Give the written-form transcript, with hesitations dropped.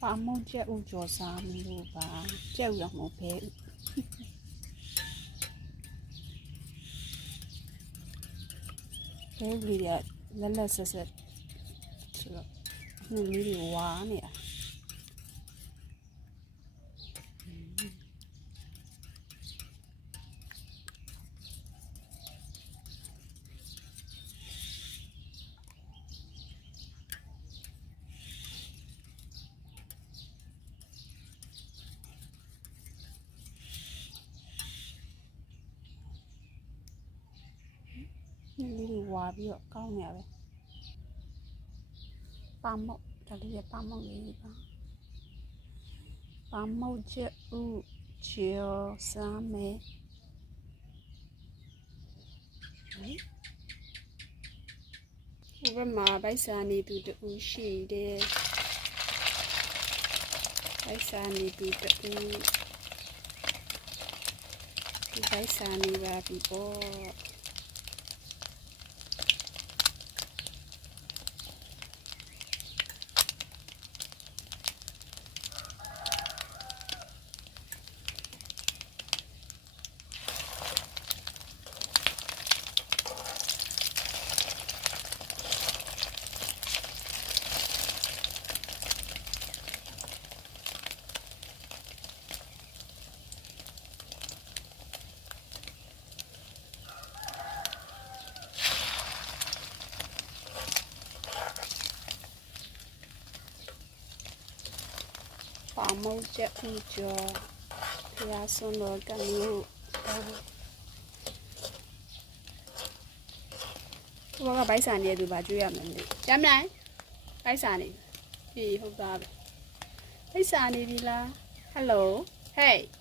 ပါမုံကျက်ဥကျော်စားမလို့ပါကျက်ဥရောက်မဟုတ်ပဲဘဲလေးရလက်လက်ဆက်ဆက်ဆိုတော့နှုတ်လေးတွေဝါနေတာလေးတွေဝါပြီးတော့ကောင်းနေရပဲပါမုံဒါလေးရပါမုံလေးပါပါမုံကျက်ဥကျော်စားမယ်ဟိုဘက်မှာဗိုက်စာနေသူတူရှိတယ်ဗိုက်စာနေသူတူဒီဗိုက်စာနေပါပြီပေါ့ပါမုံကျက်ဥကျော်ဖျားစွန်းတော်ကမျိုးဘောကဗိုက်စာနေသူပါကျွေးရမယ်လေကြမ်းနိုင်ဗိုက်စာနေပြီဟုတ်သားပဲဗိုက်စာနေပြီလားဟယ်လိုဟေး